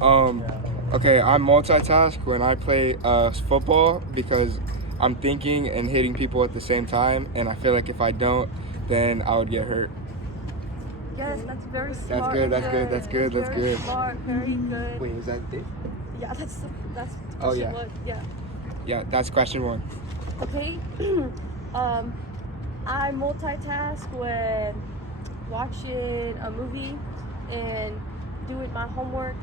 Okay, I multitask when I play football because I'm thinking and hitting people at the same time, and I feel like if I don't, then I would get hurt. Yes, that's very smart. That's good. That's good. That's good. That's Very good. smart. Very good. Wait, is that it? Yeah, that's Oh, yeah. question one. Yeah. Yeah, that's question one. Okay. I multitask when watching a movie and doing my homework.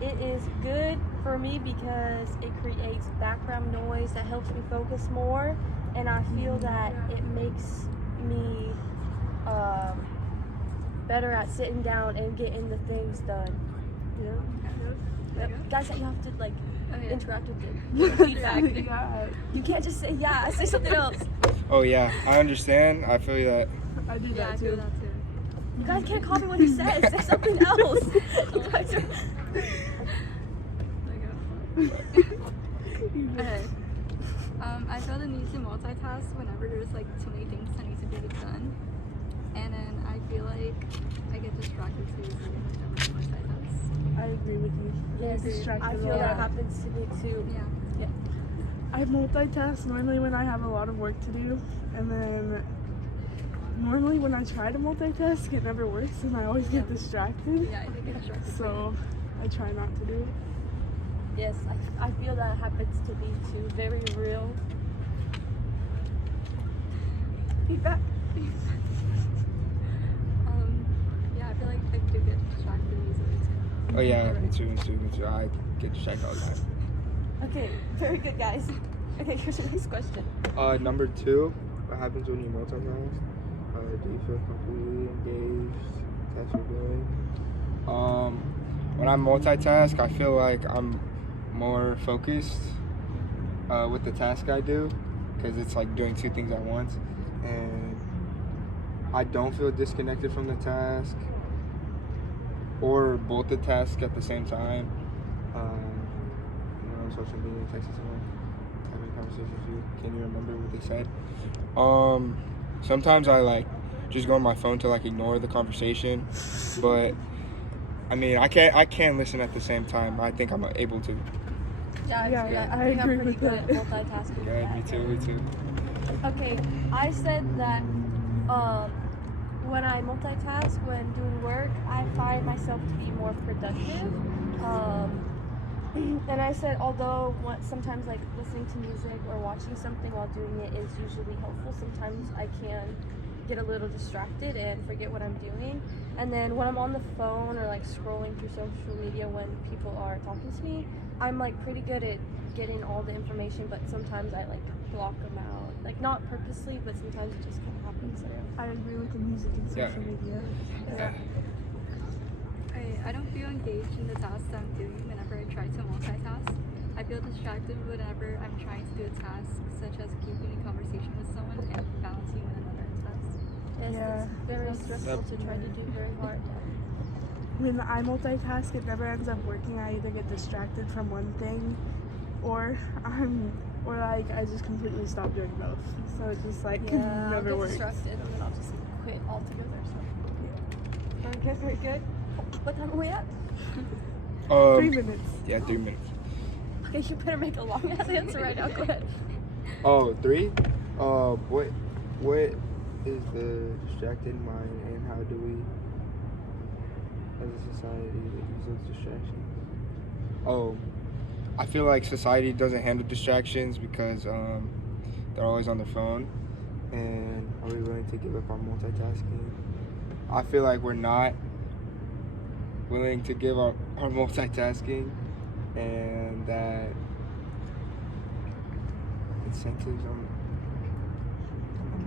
It is good for me because it creates background noise that helps me focus more, and I feel that it makes me better at sitting down and getting the things done. Yep. Guys, you have to interact with the feedback. You can't just say yeah. Say something else. Oh yeah, I understand. I feel that. I do that too. You guys can't copy what he says. Say something else. You guys are... Okay. I feel the need to multitask whenever there's like too many things that need to be done, and then I feel like I get distracted too easily whenever I multitask. I agree with you. Yes, Distracted I a feel lot. that happens to me too. Yeah. I multitask normally when I have a lot of work to do, and then normally when I try to multitask, it never works, and I always get distracted. Yeah, I think get distracted. So I try not to do it. Yes, I feel that happens to me too. Very real. Feedback. Yeah, I feel like I do get distracted easily too. Oh yeah, me too. I get distracted all the time. Okay, very good, guys. Okay, here's your next question. Number 2, what happens when you multitask? Do you feel completely engaged? That's what you're doing. When I multitask, I feel like I'm more focused with the task I do, because it's like doing 2 things at once, and I don't feel disconnected from the task or both the tasks at the same time. Social media, texting someone, having a conversation with you. Can you remember what they said? Sometimes I just go on my phone to ignore the conversation, but I mean I can't listen at the same time. I think I'm able to. Yeah, I think agree I'm pretty with good that. at multitasking. Yeah, me too. Okay, I said that when I multitask when doing work, I find myself to be more productive. And I said, although sometimes listening to music or watching something while doing it is usually helpful, sometimes I can get a little distracted and forget what I'm doing. And then when I'm on the phone or scrolling through social media when people are talking to me, I'm pretty good at getting all the information, but sometimes I block them out. Not purposely, but sometimes it just kind of happens. I agree with the music and social media. Yeah. I don't feel engaged in the tasks I'm doing whenever I try to multitask. I feel distracted whenever I'm trying to do a task, such as keeping a conversation with someone and balancing with another task. Yes, Yeah. it's very stressful to try to do very hard. When I multitask, it never ends up working. I either get distracted from one thing, or I just completely stop doing both. So it just I'll never get works. distracted and then I'll just quit altogether. So. Very good, very good. What time are we at? 3 minutes. Yeah, 3 minutes. Okay, you better make a long ass answer right now. Go ahead. Oh, 3? What is the distracted mind, and how do we, as a society, use those distractions? Oh, I feel like society doesn't handle distractions because they're always on their phone. And are we willing to give up on multitasking? I feel like we're not willing to give up our multitasking, and that incentives on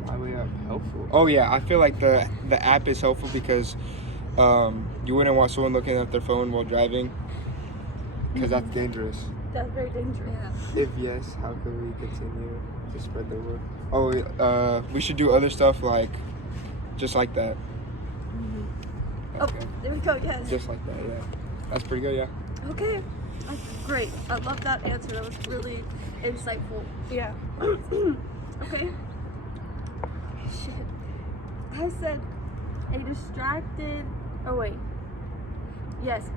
my way up helpful. Oh yeah, I feel like the app is helpful because you wouldn't want someone looking at their phone while driving, because that's dangerous. That's very dangerous. Yeah. If yes, how can we continue to spread the word? Oh, we should do other stuff just like that. Oh, there we go, yes. Just like that, yeah. That's pretty good, yeah. Okay. Great. I love that answer. That was really insightful. Yeah. Okay. Shit. I said a distracted. Oh wait. Yes.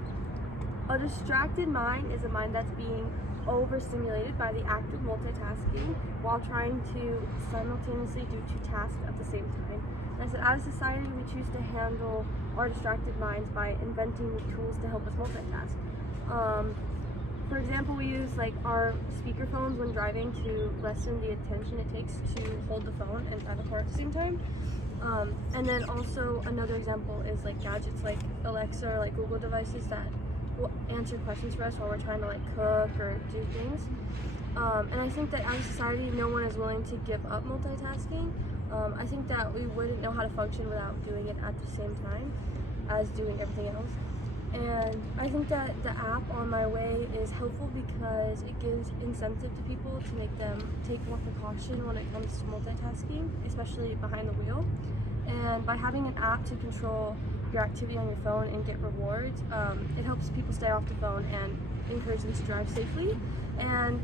A distracted mind is a mind that's being overstimulated by the act of multitasking while trying to simultaneously do two tasks at the same time. And I said, as a society, we choose to handle our distracted minds by inventing tools to help us multitask. For example, we use like our speakerphones when driving to lessen the attention it takes to hold the phone and drive the car at the same time. And then also another example is like gadgets like Alexa or like Google devices that will answer questions for us while we're trying to like cook or do things. And I think that as a society, no one is willing to give up multitasking. I think that we wouldn't know how to function without doing it at the same time as doing everything else. And I think that the app On My Way is helpful because it gives incentive to people to make them take more precaution when it comes to multitasking, especially behind the wheel. And by having an app to control your activity on your phone and get rewards, it helps people stay off the phone and encourage them to drive safely. And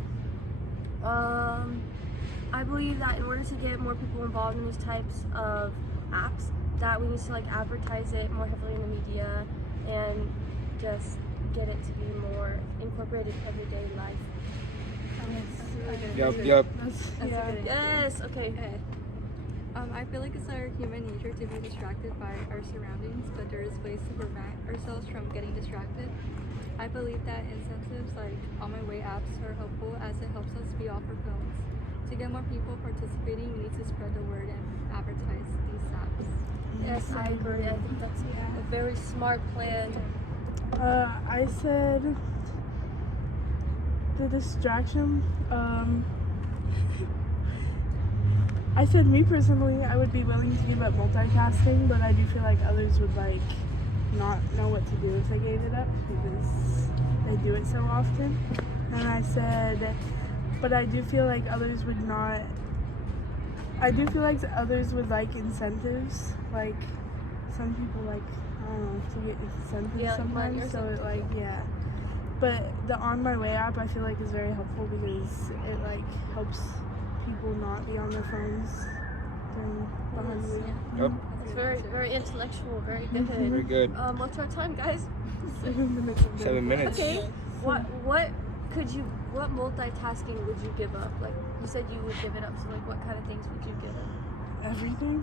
I believe that in order to get more people involved in these types of apps, that we need to like advertise it more heavily in the media and just get it to be more incorporated in everyday life. Yep. Yes. Okay. Okay. I feel like it's our human nature to be distracted by our surroundings, but there is ways to prevent ourselves from getting distracted. I believe that incentives like On My Way apps are helpful as it helps us be off our phones. To get more people participating, we need to spread the word and advertise these apps. Yes, I agree. I think that's a very smart plan. I said the distraction. I said me personally, I would be willing to give up multitasking, but I do feel like others would like not know what to do if they gave it up because they do it so often. And I said, but I do feel like others would not. I do feel like others would like incentives, like some people like, I don't know, to get incentives sometimes, so it like, yeah. But the On My Way app I feel like is very helpful because it like helps people not be on their phones during behind the wheel. Yep. It's very, very intellectual. Very good. Very good. What's our time, guys? 7 minutes. 7 minutes. Okay. What multitasking would you give up? Like you said, you would give it up. So like, what kind of things would you give up? Everything.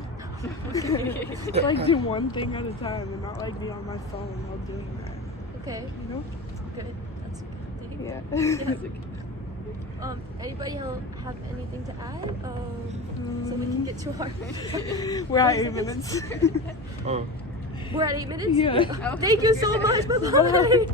Like do one thing at a time and not like be on my phone while doing that. Okay. You know? Good. That's a good thing. Yeah. Anybody have anything to add? So we can get to our. We're at 8 minutes. Oh. We're at 8 minutes. Yeah. Thank you so much. Bye bye.